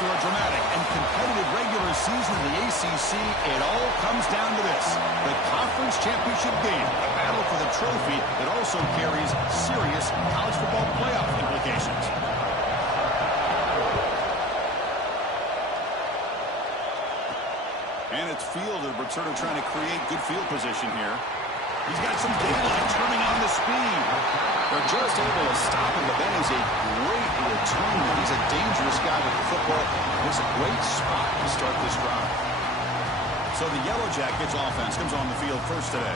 After a dramatic and competitive regular season in the ACC, it all comes down to this: the conference championship game, a battle for the trophy that also carries serious college football playoff implications. And it's Fielder, but sort of trying to create good field position here. He's got some daylight turning on the speed. They're just able to stop him, but that is a great return. He's a dangerous guy with the football. It's a great spot to start this drive. So the Yellow Jackets offense comes on the field first today.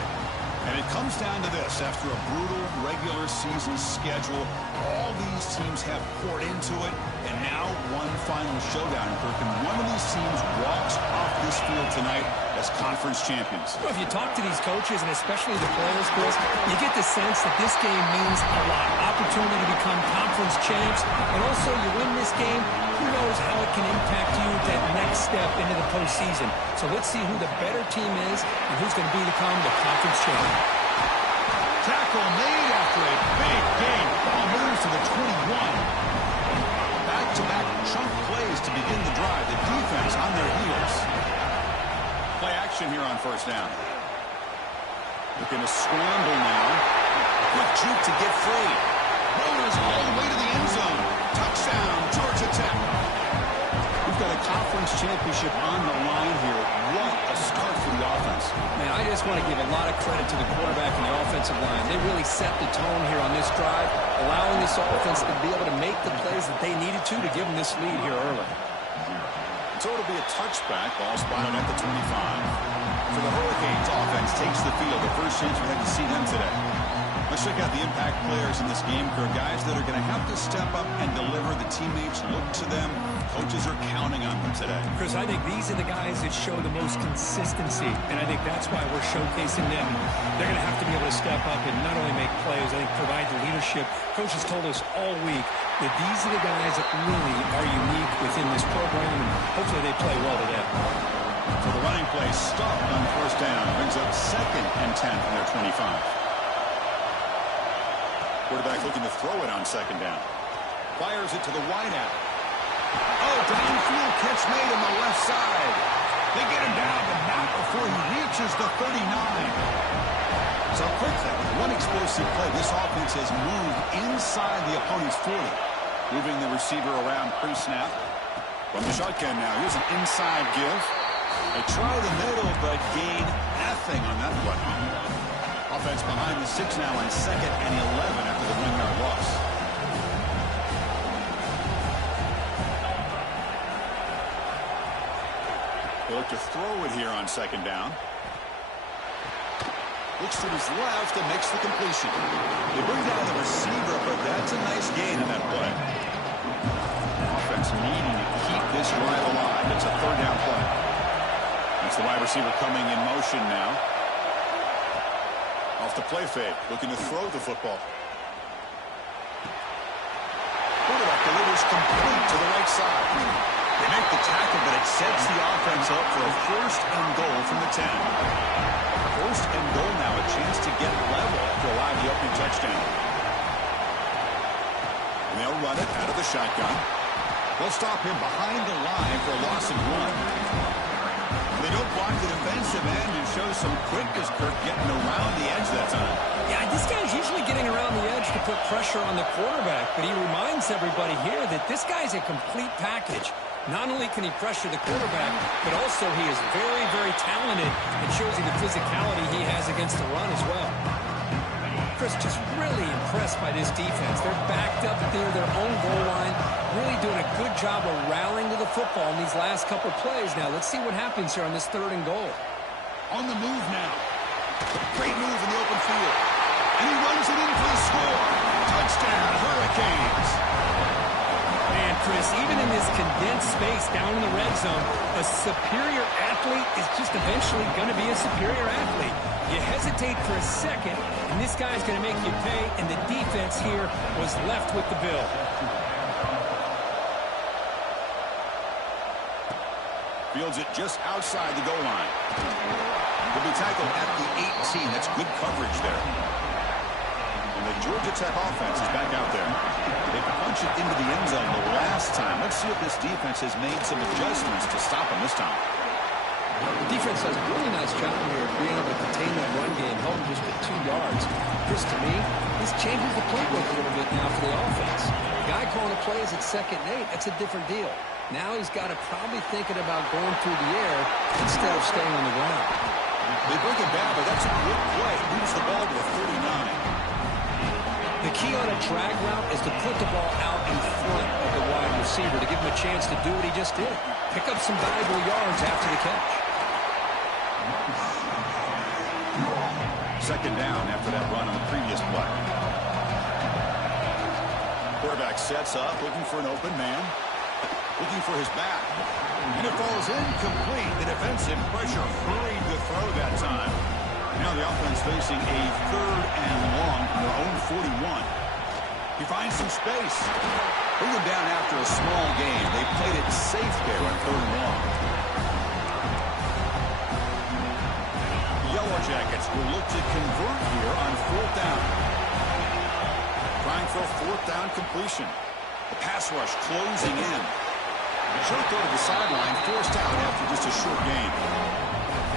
And it comes down to this: after a brutal regular season schedule, all these teams have poured into it, and now one final showdown. And one of these teams walks off this field tonight as conference champions. Well, if you talk to these coaches, and especially the players, Chris, you get the sense that this game means a lot. Opportunity to become conference champs, and also you win this game, who knows how it can impact you that next step into the postseason. So let's see who the better team is and who's going to become the conference champion. Tackle made after a big gain. Ball moves to the 21. Back-to-back chunk plays to begin the drive. The defense on their heels. Play action here on first down. Looking to scramble now. Quick juke to get free. Rollers all the way to the end zone. Touchdown, Georgia Tech. We've got a conference championship on the line here. What a start for the offense. Man, I just want to give a lot of credit to the quarterback and the offensive line. They really set the tone here on this drive, allowing this offense to be able to make the plays that they needed to give them this lead here early. So it'll be a touchback. Ball spotted at the 25. So the Hurricanes offense takes the field. The first chance we had to see them today. Let's check out the impact players in this game, crew. Guys that are going to have to step up and deliver. The teammates look to them. Coaches are counting on them today. Chris, I think these are the guys that show the most consistency, and I think that's why we're showcasing them. They're going to have to be able to step up and not only make plays, I think provide the leadership. Coaches told us all week that these are the guys that really are unique within this program, and hopefully they play well today. So the running play stopped on first down. Brings up 2nd and 10 from their 25. Quarterback looking to throw it on 2nd down. Fires it to the wideout. Oh, downfield catch made on the left side. They get him down, but not before he reaches the 39. So quickly, one explosive play. This offense has moved inside the opponent's 40. Moving the receiver around pre-snap. From the shotgun now, here's an inside give. They try the middle, but gain nothing on that play. Offense behind the 6 now on 2nd and 11 after the 1-yard loss. They look to throw it here on 2nd down. Looks to his left and makes the completion. They bring down the receiver, but that's a nice gain on that play. Offense needing to keep this drive alive. It's a 3rd down play. That's the wide receiver coming in motion now. Off the play fake, looking to throw the football. Quarterback delivers complete to the right side. They make the tackle, but it sets the offense up for a 1st and goal from the 10. 1st and goal now, a chance to get level after allowing the opening touchdown. And they'll run it out of the shotgun. They'll stop him behind the line for a loss of 1. They don't block the defensive end and show some quickness, Kirk, getting around the edge that time. Yeah, this guy's usually getting around the edge to put pressure on the quarterback, but he reminds everybody here that this guy's a complete package. Not only can he pressure the quarterback, but also he is very, very talented and shows you the physicality he has against the run as well. Chris, just really impressed by this defense. They're backed up near their own goal line, really doing a good job of rallying to the football in these last couple plays. Now, let's see what happens here on this 3rd and goal. On the move now. Great move in the open field. And he runs it in for the score. Touchdown, Hurricanes. Man, Chris, even in this condensed space down in the red zone, a superior athlete is just eventually going to be a superior athlete. You hesitate for a second, and this guy's going to make you pay, and the defense here was left with the bill. Fields it just outside the goal line. He'll be tackled at the 18. That's good coverage there. And the Georgia Tech offense is back out there. They punch it into the end zone the last time. Let's Let's see if this defense has made some adjustments to stop him this time. The defense does a really nice job here of being able to contain that run game, held him just at 2 yards. Chris, to me, this changes the playbook a little bit now for the offense. The guy calling the plays at 2nd and 8, that's a different deal. Now he's got to probably thinking about going through the air instead of staying on the ground. They break it down, but that's a good play. Moves the ball to the 39. The key on a drag route is to put the ball out in front of the wide receiver to give him a chance to do what he just did. Pick up some valuable yards after the catch. 2nd down after that run on the previous play. Quarterback sets up, looking for an open man. Looking for his back. And it falls incomplete. The defensive pressure hurried the throw that time. Now the offense facing a 3rd and long from their own 41. He finds some space. Bring him down after a small gain. They played it safe there on 3rd and long. Yellow Jackets will look to convert here on 4th down. Trying for a 4th down completion. The pass rush closing in. Short throw to the sideline, forced out after just a short gain.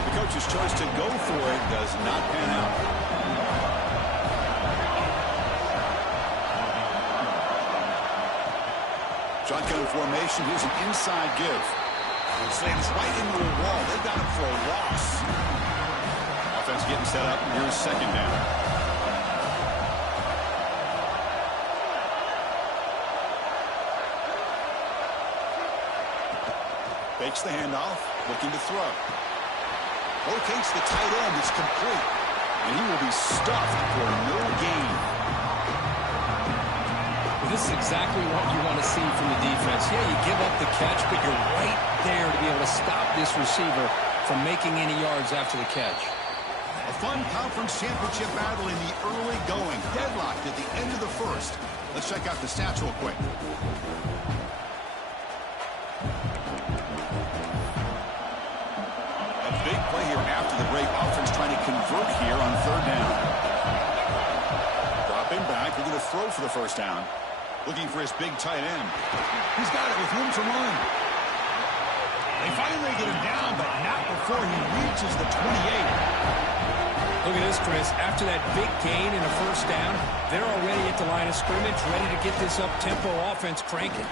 The coach's choice to go for it does not pan out. Shotgun formation. Here's an inside give. Slams right into a wall. They've got him for a loss. Offense getting set up. Here's 2nd down. Fakes the handoff, looking to throw. Locates the tight end, it's complete. And he will be stuffed for no gain. Well, this is exactly what you want to see from the defense. Yeah, you give up the catch, but you're right there to be able to stop this receiver from making any yards after the catch. A fun conference championship battle in the early going. Deadlocked at the end of the 1st. Let's check out the stats real quick. Big play here after the break. Offense trying to convert here on 3rd down. Dropping back. They're going to throw for the 1st down. Looking for his big tight end. He's got it with room to run. They finally get him down, but not before he reaches the 28. Look at this, Chris. After that big gain in a 1st down, they're already at the line of scrimmage, ready to get this up-tempo offense cranking.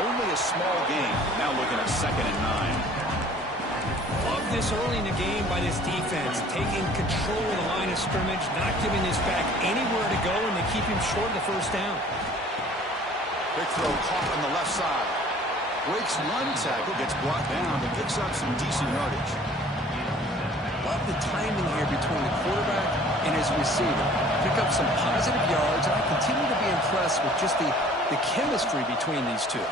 Only a small gain. Now looking at 2nd and 9. Love this early in the game by this defense, taking control of the line of scrimmage, not giving this back anywhere to go, and they keep him short of the 1st down. Big throw caught on the left side. Breaks one tackle, gets brought down, but picks up some decent yardage. Love the timing here between the quarterback and his receiver. Pick up some positive yards, and I continue to be impressed with just the chemistry between these two.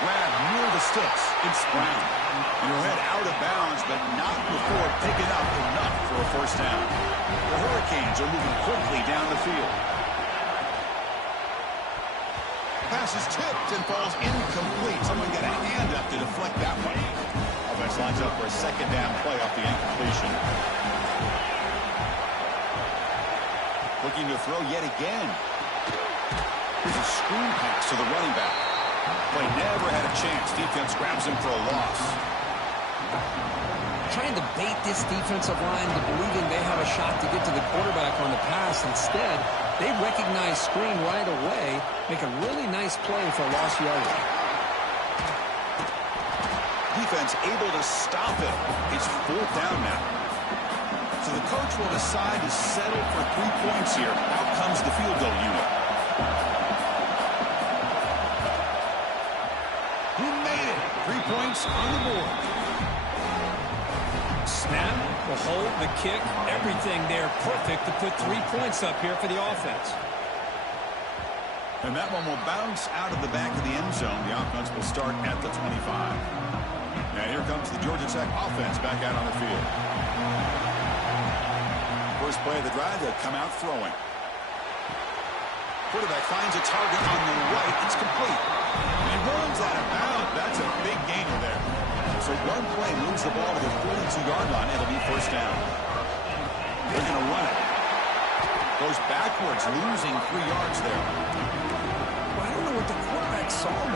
Grab near the sticks. It's Brown. And he'll head out of bounds, but not before picking up enough for a 1st down. The Hurricanes are moving quickly down the field. Pass is tipped and falls incomplete. Someone got a hand up to deflect that one. Offense lines up for a 2nd down play off the incompletion. Looking to throw yet again. Here's a screen pass to the running back. Play never had a chance. Defense grabs him for a loss. Trying to bait this defensive line to believing they have a shot to get to the quarterback on the pass. Instead, they recognize screen right away, make a really nice play for a lost yardage. Defense able to stop it. It's 4th down now. So the coach will decide to settle for 3 points here. Out comes the field goal unit. He made it. 3 points on the board. Snap, the hold, the kick, everything there perfect to put 3 points up here for the offense. And that one will bounce out of the back of the end zone. The offense will start at the 25. And here comes the Georgia Tech offense back out on the field. First play of the drive, they'll come out throwing. Quarterback finds a target on the right. It's complete. And he runs out of bounds. That's a big gainer there. So one play moves the ball to the 42-yard line. It'll be 1st down. They're going to run it. Goes backwards, losing 3 yards there. quarterback saw him.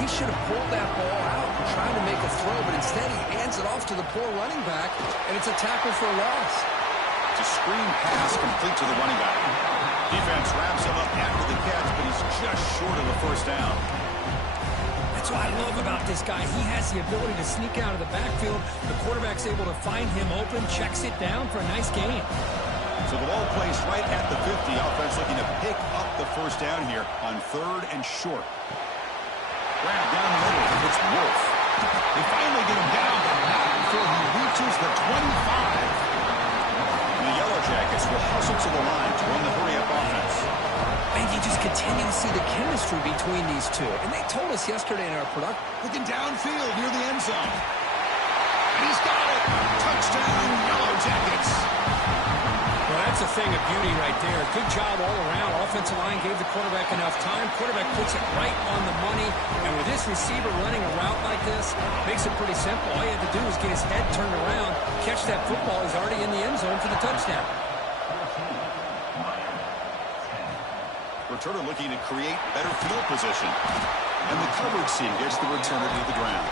He should have pulled that ball out and tried to make a throw, but instead he hands it off to the poor running back, and it's a tackle for a loss. It's a screen pass complete to the running back. Defense wraps him up after the catch, but he's just short of the first down. That's what I love about this guy. He has the ability to sneak out of the backfield. The quarterback's able to find him open, checks it down for a nice gain. So the ball placed right at the 50. Offense looking to pick up the first down here on 3rd and short. Grab down the middle. It's Wolf. They finally get him down, but not before he reaches the 25. And the Yellow Jackets will hustle to the line to run the hurry-up offense. And you just continue to see the chemistry between these two. And they told us yesterday in our production. Looking downfield near the end zone. And he's got it. Touchdown, Yellow Jackets. Well, that's a thing of beauty right there. Good job all around. Offensive line gave the quarterback enough time. Quarterback puts it right on the money. And with this receiver running a route like this, makes it pretty simple. All you have to do is get his head turned around, catch that football. He's already in the end zone for the touchdown. Returner looking to create better field position. And the coverage team gets the returner to the ground.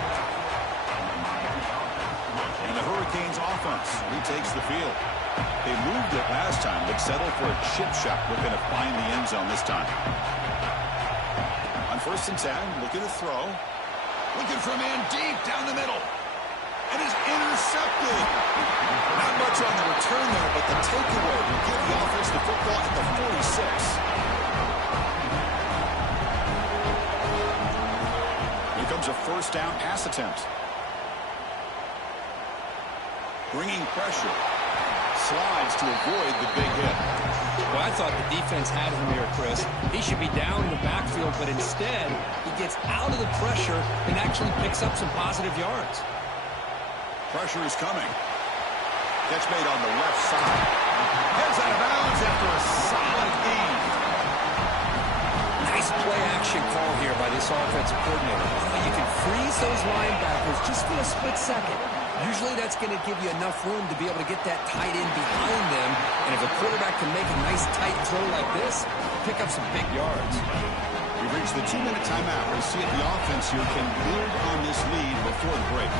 And the Hurricanes offense retakes the field. They moved it last time, but settled for a chip shot, looking to find the end zone this time. On 1st and 10, looking to throw. Looking for a man deep down the middle. And is intercepted. Not much on the return there, but the takeaway will give the offense the football at the 46. Here comes a 1st down pass attempt. Bringing pressure. Slides to avoid the big hit. Well, I thought the defense had him here, Chris. He should be down in the backfield, but instead, he gets out of the pressure and actually picks up some positive yards. Pressure is coming. Catch made on the left side. Heads out of bounds after a solid gain. Nice play-action call here by this offensive coordinator. You can freeze those linebackers just for a split second. Usually that's going to give you enough room to be able to get that tight end behind them. And if a quarterback can make a nice tight throw like this, pick up some big yards. We've reached the 2-minute timeout. We'll see if the offense here can build on this lead before the break.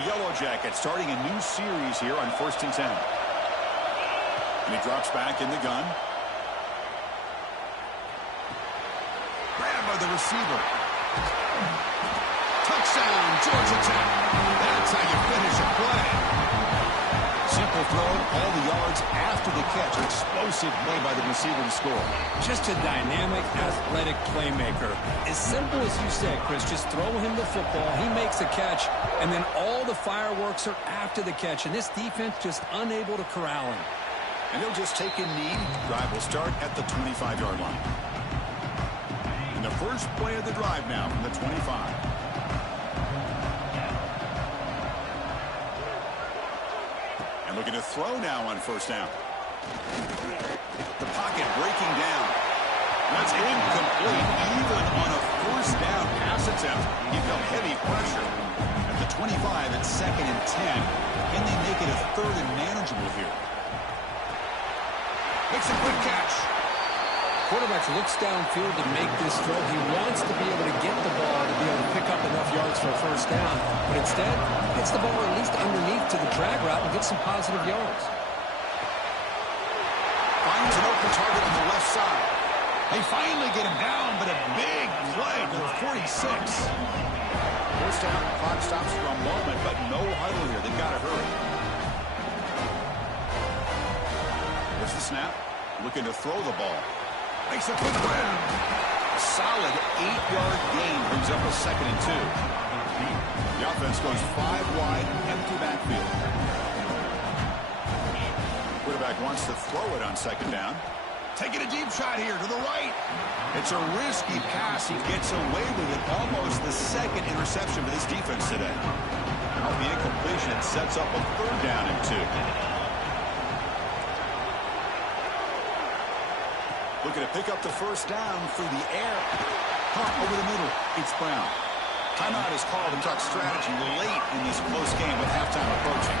The Yellow Jackets starting a new series here on 1st and 10. And he drops back in the gun. Grabbed by the receiver. Touchdown, Georgia Tech. That's how you finish a play. Simple throw, all the yards after the catch. Explosive play by the receiver to score. Just a dynamic, athletic playmaker. As simple as you said, Chris, just throw him the football. He makes a catch, and then all the fireworks are after the catch. And this defense just unable to corral him. And he'll just take a knee. Drive will start at the 25-yard line. And the first play of the drive now from the 25. And looking to throw now on 1st down. The pocket breaking down. That's incomplete. Even on a 1st down pass attempt, he felt heavy pressure. At the 25, it's 2nd and 10. Can they make it a 3rd and manageable here? Makes a quick catch. Quarterback looks downfield to make this throw. He wants to be able to get the ball to be able to pick up enough yards for a 1st down. But instead, gets the ball at least underneath to the drag route and gets some positive yards. Finds an open target on the left side. They finally get him down, but a big play to the 46. 1st down, clock stops for a moment, but no huddle here. They've got to hurry. There's the snap. Looking to throw the ball. Makes a quick grab. A solid 8-yard gain brings up a 2nd and 2. The offense goes 5 wide, empty backfield. Quarterback wants to throw it on 2nd down. Taking a deep shot here to the right. It's a risky pass. He gets away with it. Almost the 2nd interception for this defense today. Now the incompletion sets up a 3rd down and 2. Looking to pick up the 1st down through the air. Caught over the middle. It's Brown. Timeout is called and talk strategy late in this close game with halftime approaching.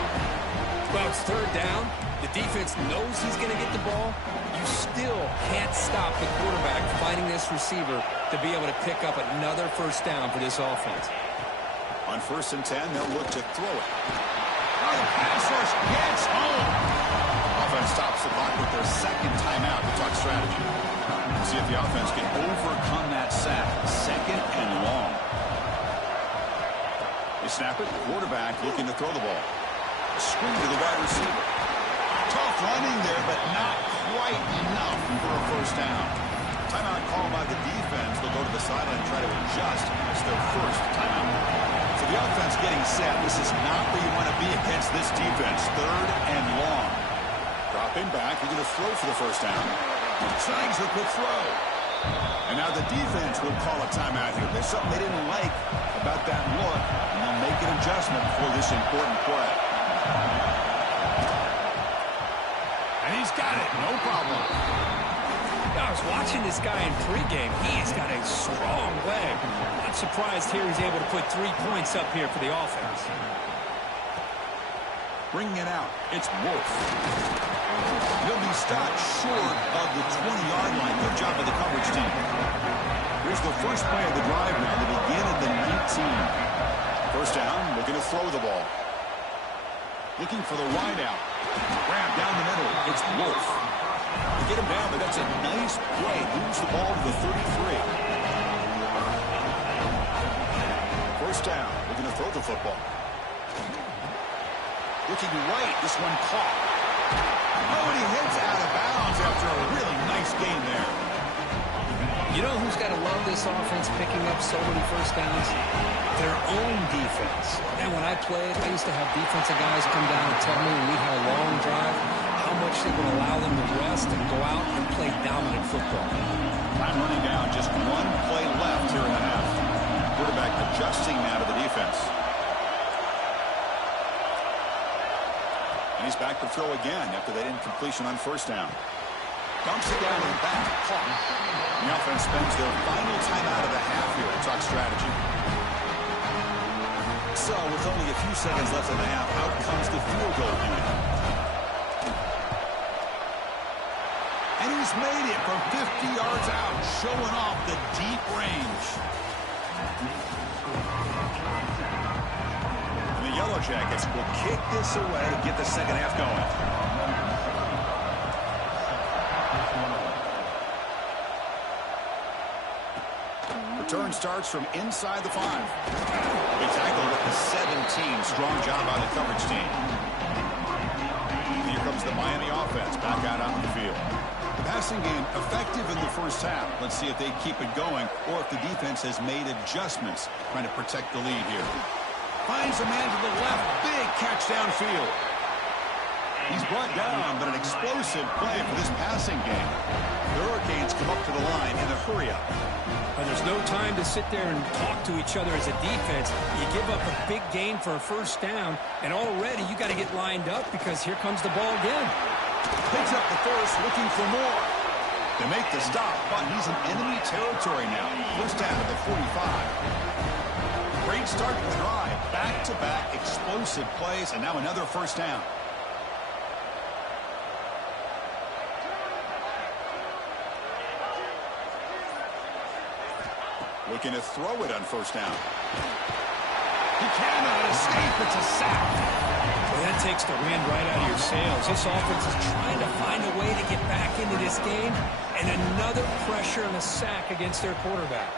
Well, it's 3rd down. The defense knows he's going to get the ball. You still can't cannot stop the quarterback finding this receiver to be able to pick up another first down for this offense. On 1st and 10, they'll look to throw it. Oh, the pass rush gets home. Offense stops the clock with their second timeout to talk strategy. See if the offense can overcome that sack. 2nd and long. They snap it. Quarterback looking to throw the ball. Screen to the wide receiver. Tough running there, but not quite enough for a first down. Timeout called by the defense. They'll go to the sideline and try to adjust. It's their first timeout. So the offense getting set. This is not where you want to be against this defense. 3rd and long. Dropping back. They're going to throw for the first down. Snags a quick throw. And now the defense will call a timeout here. There's something they didn't like about that look, and they'll make an adjustment for this important play. And he's got it. No problem. I was watching this guy in pregame. He's got a strong leg. Not surprised here he's able to put 3 points up here for the offense. Bringing it out. It's Wolf. He'll be stopped short of the 20-yard line. Good job by the coverage team. Here's the first play of the drive now. They begin at the 19. First down, looking to throw the ball. Looking for the wide out. Grab down the middle. It's Wolf. They get him down, but that's a nice play. Moves the ball to the 33. First down, looking to throw the football. Looking right, this one caught. Oh, and he hits out of bounds after a really nice game there. You know who's got to love this offense picking up so many first downs? Their own defense. And when I played, I used to have defensive guys come down and tell me when we had a long drive how much they would allow them to rest and go out and play dominant football. Time running down, just 1 play left here in the half. Quarterback adjusting now to the defense. And he's back to throw again after that incompletion on first down. Dumps it down and back. The offense spends their final timeout of the half here to talk strategy. So, with only a few seconds left in the half, out comes the field goal unit. And he's made it from 50 yards out, showing off the deep range. And the Yellow Jackets will kick this away to get the second half going. Return starts from inside the 5. They tackle with the 17. Strong job by the coverage team. Here comes the Miami offense back out on the field. The passing game effective in the first half. Let's see if they keep it going or if the defense has made adjustments trying to protect the lead here. Finds a man to the left. Big catch downfield. He's brought down, but an explosive play for this passing game. The Hurricanes come up to the line in a hurry-up. And there's no time to sit there and talk to each other as a defense. You give up a big gain for a first down, and already you got to get lined up because here comes the ball again. Picks up the first, looking for more. They make the stop, but he's in enemy territory now. First down at the 45. Great start to the drive. Back-to-back explosive plays, and now another first down. Looking to throw it on first down. He cannot escape. It's a sack. Well, that takes the wind right out of your sails. This offense is trying to find a way to get back into this game, and another pressure and a sack against their quarterback.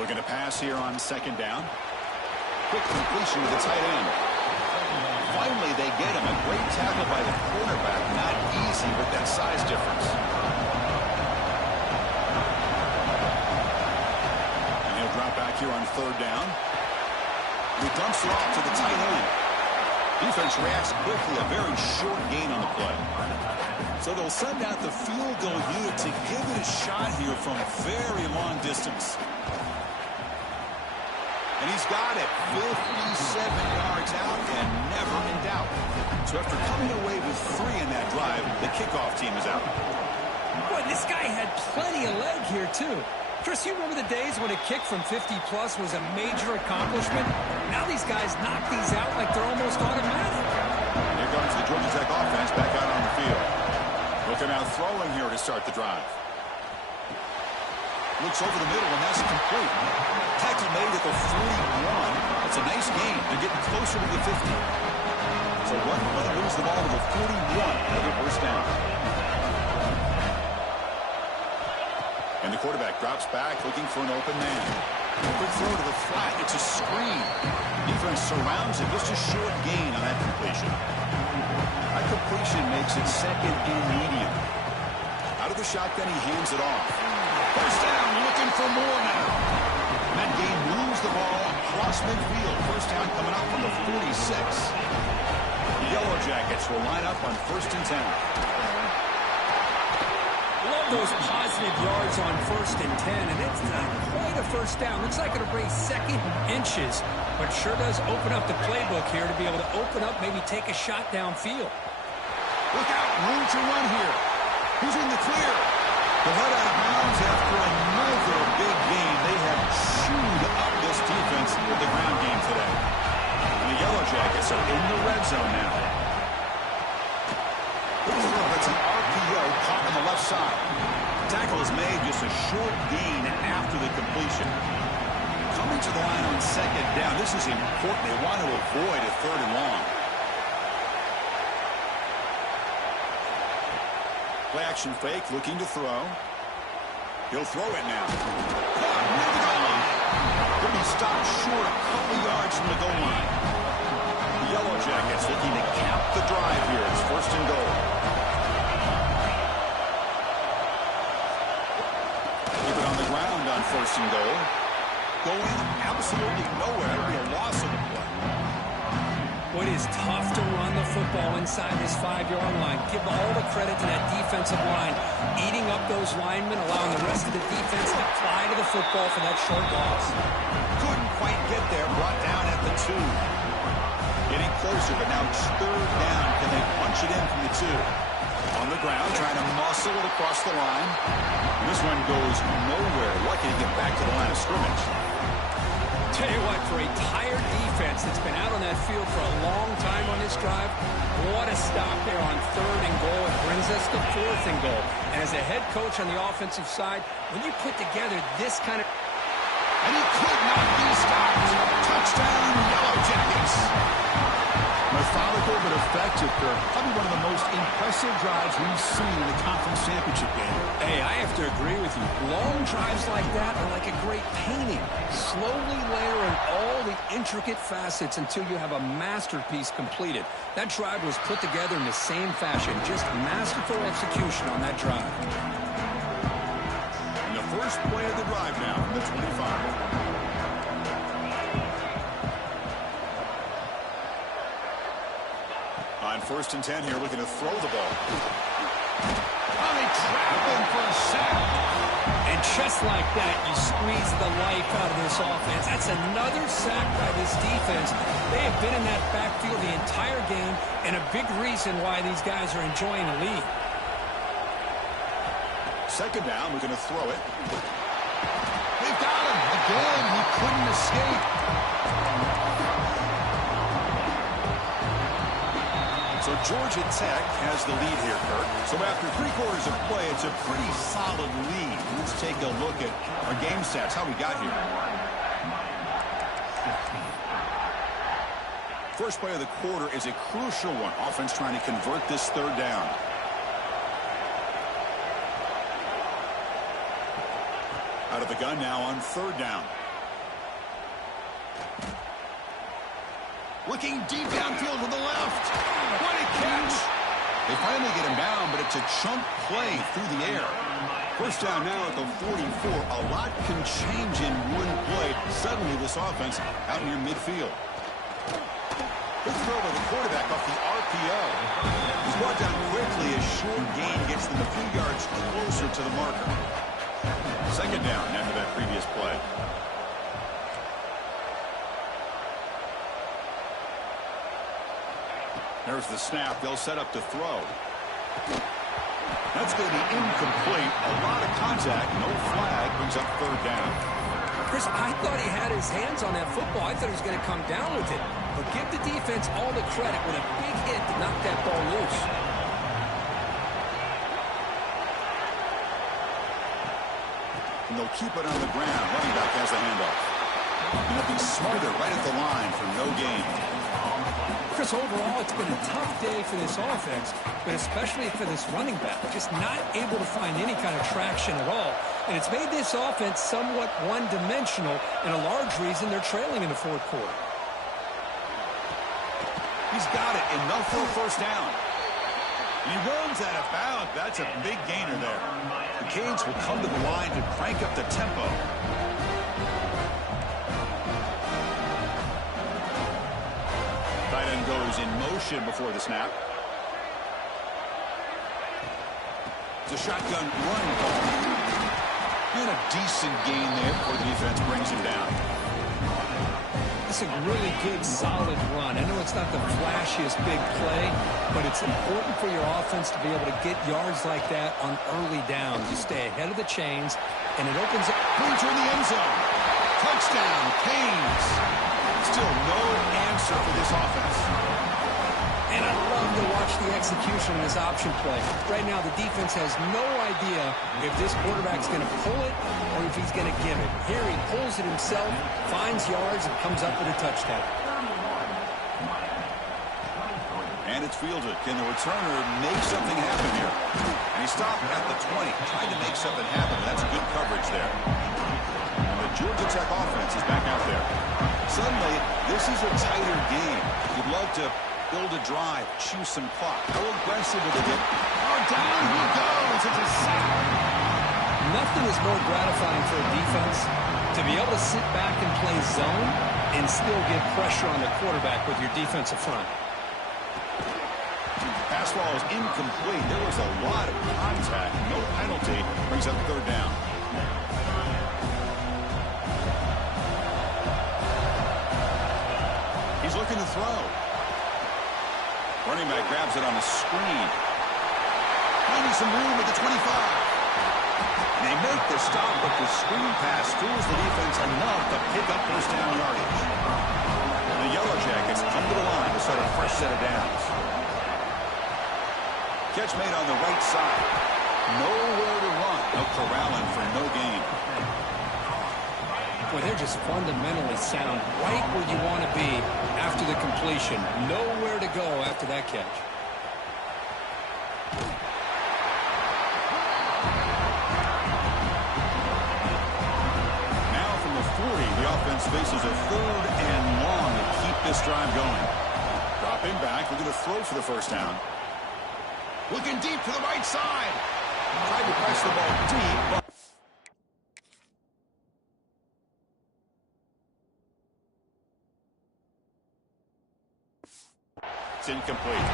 Looking to pass here on second down. Quick completion to the tight end. Finally, they get him. A great tackle by the quarterback. Not easy with that size difference. Drop back here on third down. He dumps it off to the tight end. Defense reacts quickly. A very short gain on the play. So they'll send out the field goal unit to give it a shot here from very long distance. And he's got it. 57 yards out and never in doubt. So after coming away with 3 in that drive, the kickoff team is out. Boy, this guy had plenty of leg here, too. Chris, you remember the days when a kick from 50-plus was a major accomplishment? Now these guys knock these out like they're almost automatic. Here comes the Georgia Tech offense back out on the field. start the drive. Looks over the middle, and that's complete. Tackle made at the 41. It's a nice gain. They're getting closer to the 50. So one moves the ball to the 41. Another first down. And the quarterback drops back, looking for an open man. Quick throw to the flat. It's a screen. Defense surrounds him. Just a short gain on that completion. That completion makes it second and medium. Out of the shotgun, he hands it off. First down, looking for more now. And that gain moves the ball across midfield. First down coming up from the 46. The Yellow Jackets will line up on 1st and 10. Love those positive yards on 1st and 10, and it's not quite a first down. Looks like it'll bring second inches, but sure does open up the playbook here to be able to open up, maybe take a shot downfield. Look out, room to run here. Who's in the clear? The head out of bounds after another big gain. They have chewed up this defense with the ground game today. And the Yellow Jackets are in the red zone now. That's an RPO caught on the left side. Tackle is made, just a short gain after the completion. Coming to the line on 2nd down. This is important. They want to avoid a 3rd and long. Play action fake, looking to throw. He'll throw it now. Caught near the goal line. He'll be stopped short a couple yards from the goal line. The Yellow Jackets looking to cap the drive here. It's 1st and goal. Keep it on the ground on 1st and goal. Going absolutely nowhere. It'll be a loss of the play. It is tough to run the football inside this 5-yard line. Give all the credit to that defensive line, eating up those linemen, allowing the rest of the defense to fly to the football for that short loss. Couldn't quite get there. Brought down at the 2. Getting closer, but now it's 3rd down. Can they punch it in from the 2? On the ground, trying to muscle it across the line. This one goes nowhere. Lucky to get back to the line of scrimmage. Tell you what, for a tired defense that's been out on that field for a long time on this drive, what a stop there on 3rd and goal. It brings us to 4th and goal. And as a head coach on the offensive side, when you put together this kind of... And he could not be stopped. Touchdown, Yellow Jackets. Methodical but effective, Kirk. Probably one of the most impressive drives we've seen in the conference championship game. Hey, I have to agree with you. Long drives like that are like a great painting. Slowly layering all the intricate facets until you have a masterpiece completed. That drive was put together in the same fashion. Just masterful execution on that drive. And the first play of the drive now from the 25. On 1st and 10 here, looking to throw the ball. Oh, they trap him for a sack. And just like that, you squeeze the life out of this offense. That's another sack by this defense. They have been in that backfield the entire game, and a big reason why these guys are enjoying the lead. 2nd down, we're going to throw it. They've got him. Again, he couldn't escape. So Georgia Tech has the lead here, Kurt. So after 3/4 of play, it's a pretty solid lead. Let's take a look at our game stats, how we got here. First play of the quarter is a crucial one. Offense trying to convert this 3rd down. Out of the gun now on 3rd down. Looking deep downfield to the left. What a catch. They finally get him down, but it's a chunk play through the air. First down now at the 44. A lot can change in one play. Suddenly this offense out near midfield. Good throw by the quarterback off the RPO. He's brought down quickly. A short gain gets them a few yards closer to the marker. 2nd down after that previous play. There's the snap. They'll set up to throw. That's going to be incomplete. A lot of contact. No flag. Brings up 3rd down. Chris, I thought he had his hands on that football. I thought he was going to come down with it. But give the defense all the credit with a big hit to knock that ball loose. And they'll keep it on the ground. Running back has the handoff. And they'll be smarter right at the line for no gain. Chris, overall, it's been a tough day for this offense, but especially for this running back. Just not able to find any kind of traction at all. And it's made this offense somewhat one-dimensional, and a large reason they're trailing in the fourth quarter. He's got it, enough for a first down. He runs out of bounds. That's a big gainer there. The Canes will come to the line to crank up the tempo. Tight end goes in motion before the snap. It's a shotgun run ball. And a decent gain there before the defense brings him down. It's a really good, solid run. I know it's not the flashiest big play, but it's important for your offense to be able to get yards like that on early downs. You stay ahead of the chains, and it opens up. Brings her in the end zone. Touchdown, Canes. Still no answer for this offense. And I love to watch the execution of this option play. Right now, the defense has no idea if this quarterback's going to pull it or if he's going to give it. Here he pulls it himself, finds yards, and comes up with a touchdown. And it's fielded. Can the returner make something happen here? And he stopped at the 20, trying to make something happen. That's good coverage there. And the Georgia Tech offense is back out there. Suddenly, this is a tighter game. You'd love to build a drive, choose some clock. How aggressive will they get? Oh, down he goes. It's a sack. Nothing is more gratifying for a defense to be able to sit back and play zone and still get pressure on the quarterback with your defensive front. Pass ball is incomplete. There was a lot of contact. No penalty. Brings up third down. He's looking to throw. Running back grabs it on the screen. Finding some room at the 25. And they make the stop, but the screen pass fools the defense enough to pick up first down yardage. And the Yellow Jackets come to the line to start a fresh set of downs. Catch made on the right side. Nowhere to run. No corralling for no gain. Boy, they're just fundamentally sound right where you want to be after the completion. Nowhere to go after that catch. Now from the 40, the offense faces a third and long to keep this drive going. Dropping back, looking to throw for the first down. Looking deep to the right side. Tried to press the ball deep, but it's incomplete.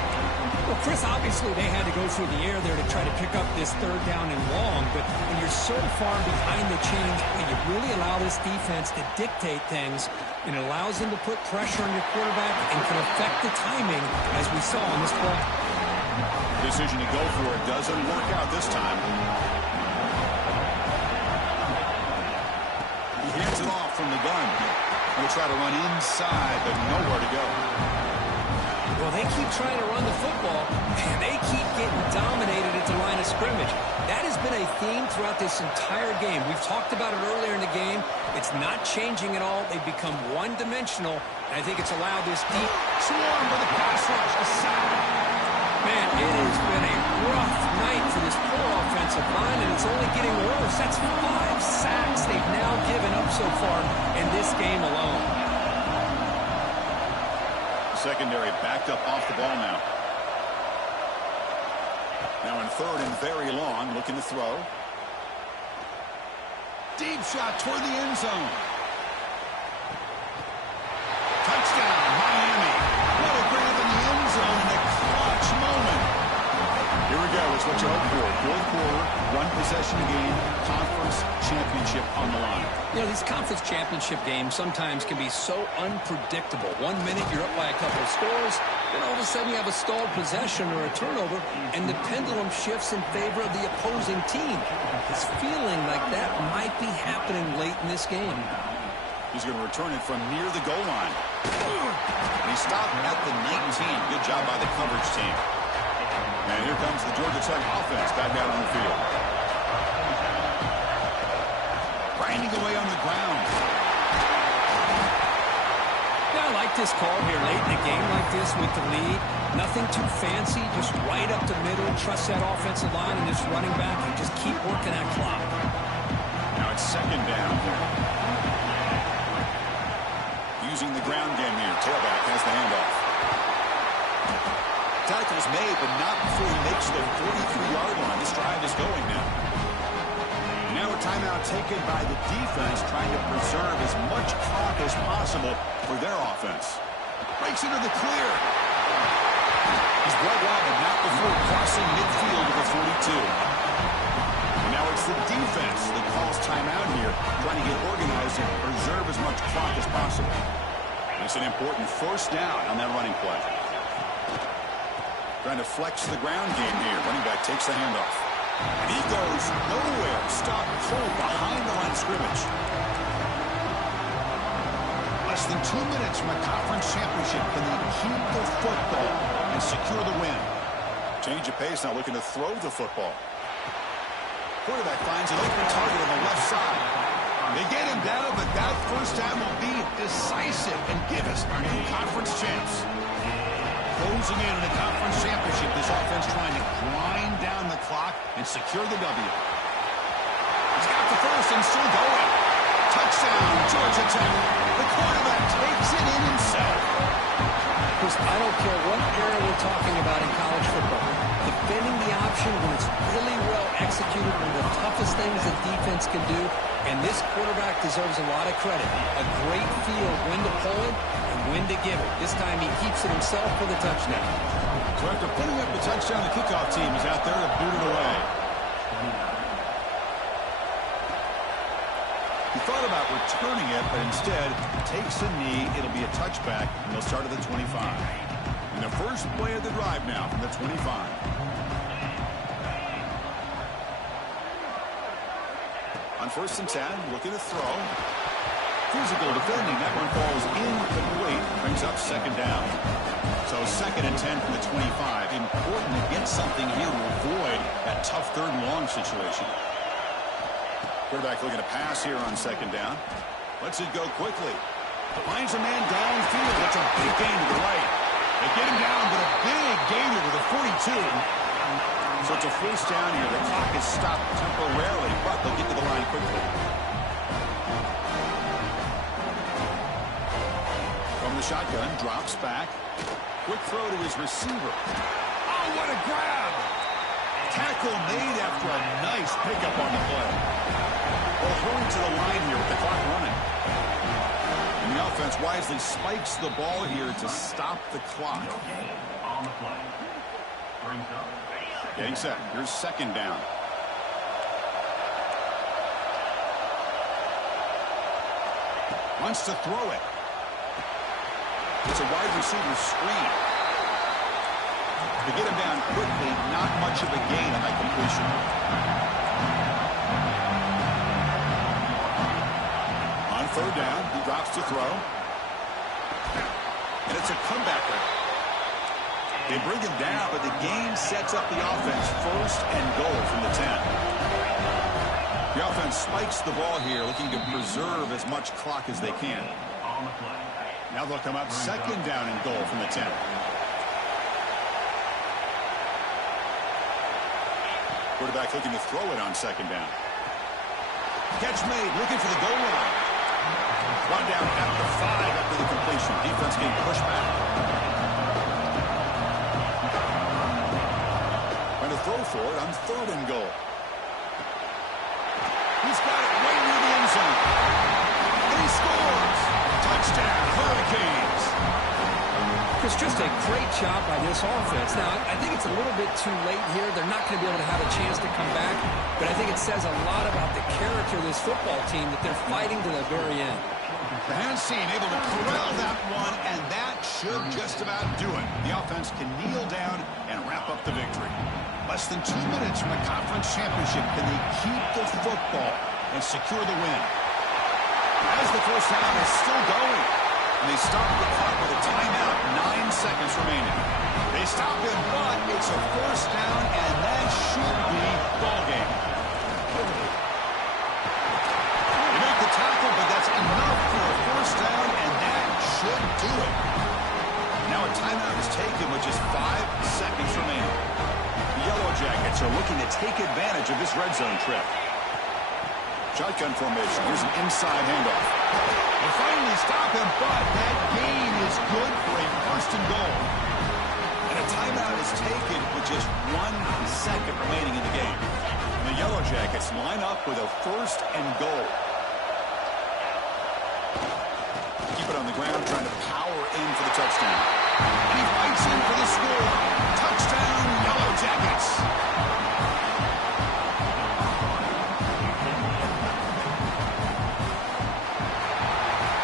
Well, Chris, obviously they had to go through the air there to try to pick up this third down and long, but when you're so far behind the chains, you really allow this defense to dictate things, and it allows them to put pressure on your quarterback and can affect the timing, as we saw on this play. Decision to go for it doesn't work out this time. He hands it off from the gun. He'll try to run inside, but nowhere to go. Well, they keep trying to run the football, and they keep getting dominated at the line of scrimmage. That has been a theme throughout this entire game. We've talked about it earlier in the game. It's not changing at all. They've become one-dimensional, and I think it's allowed this deep Swarm for the pass rush. A sack. Man, it has been a rough night for this poor offensive line, and it's only getting worse. That's 5 sacks they've now given up so far in this game alone. Secondary backed up off the ball now. Now in third and very long, looking to throw. Deep shot toward the end zone. Touchdown, Miami. What a grab in the end zone in the clutch moment. Here we go. It's what you hope for. Fourth quarter, one possession game, conference championship on the line. You know, these conference championship games sometimes can be so unpredictable. 1 minute you're up by a couple of scores, then all of a sudden you have a stalled possession or a turnover, and the pendulum shifts in favor of the opposing team. It's feeling like that might be happening late in this game. He's going to return it from near the goal line. And he stopped at the 19. Good job by the coverage team. And here comes the Georgia Tech offense back out on the field. grinding away on the ground. Yeah, I like this call here late in a game like this with the lead. Nothing too fancy, just right up the middle. Trust that offensive line and this running back and just keep working that clock. Now it's second down. Using the ground game here. Tailback has the handoff. Tackle's made, but not before he makes the 43-yard line. This drive is going now. Now a timeout taken by the defense, trying to preserve as much clock as possible for their offense. Breaks into the clear. He's brought wide, but not before crossing midfield with a 42. And now it's the defense that calls timeout here, trying to get organized and preserve as much clock as possible. It's an important first down on that running play. Trying to flex the ground game here. Running back takes the handoff. And he goes nowhere. Stop cold behind the line of scrimmage. Less than 2 minutes from a conference championship. Can they keep the football and secure the win? Change of pace, now looking to throw the football. Quarterback finds an open target on the left side. They get him down, but that first down will be decisive and give us our new conference champs. Closing in on the conference championship, this offense trying to grind down the clock and secure the W. He's got the first and still going. Touchdown, Georgia Tech. The quarterback takes it in himself. Chris, I don't care what era we're talking about in college football. Defending the option when it's really well executed, one of the toughest things that defense can do, and this quarterback deserves a lot of credit. A great feel when to pull it and when to give it. This time he keeps it himself for the touchdown. So after putting up the touchdown, the kickoff team is out there to boot it away. He thought about returning it, but instead takes a knee. It'll be a touchback, and they'll start at the 25. And the first play of the drive now from the 25. On 1st and 10, looking to throw. Physical defending. That one falls incomplete. Brings up second down. So 2nd and 10 from the 25. Important to get something here to avoid that tough 3rd and long situation. Quarterback looking to pass here on 2nd down. Lets it go quickly. Finds a man downfield. That's a big gain to the right. They get him down, but a big gainer with a 42. So it's a first down here. The clock is stopped temporarily, but they'll get to the line quickly. From the shotgun, drops back. Quick throw to his receiver. Oh, what a grab! Tackle made after a nice pickup on the play. They'll hurry to the line here with the clock running. And the offense wisely spikes the ball here to stop the clock. On the play. Brings up. Getting set. Here's 2nd down. Wants to throw it. It's a wide receiver screen. To get him down quickly, not much of a gain on that completion. On 3rd down, he drops to throw. And it's a comeback route. They bring him down, but the game sets up the offense 1st and goal from the 10. The offense spikes the ball here, looking to preserve as much clock as they can. Now they'll come up 2nd down and goal from the 10. Quarterback looking to throw it on 2nd down. Catch made, looking for the goal line. Run down at the 5 after the completion. Defense getting pushed back. Trying to throw for it on 3rd and goal. He's got it right near the end zone. And he scores. Touchdown, Hurricanes. It's just a great job by this offense. Now, I think it's a little bit too late here. They're not going to be able to have a chance to come back. But I think it says a lot about the character of this football team that they're fighting to the very end. The Hansine able to corral that one, and that should just about do it. The offense can kneel down and wrap up the victory. Less than 2 minutes from a conference championship. Can they keep the football and secure the win? As the first down is still going. And they stop the clock with a timeout, 9 seconds remaining. They stop him, but it's a first down, and that should be ball game. Jackets are looking to take advantage of this red zone trip. Shotgun formation. Here's an inside handoff. They finally stop him, but that gain is good for a first and goal. And a timeout is taken with just 1 second remaining in the game. The Yellow Jackets line up with a first and goal. Keep it on the ground, trying to power in for the touchdown.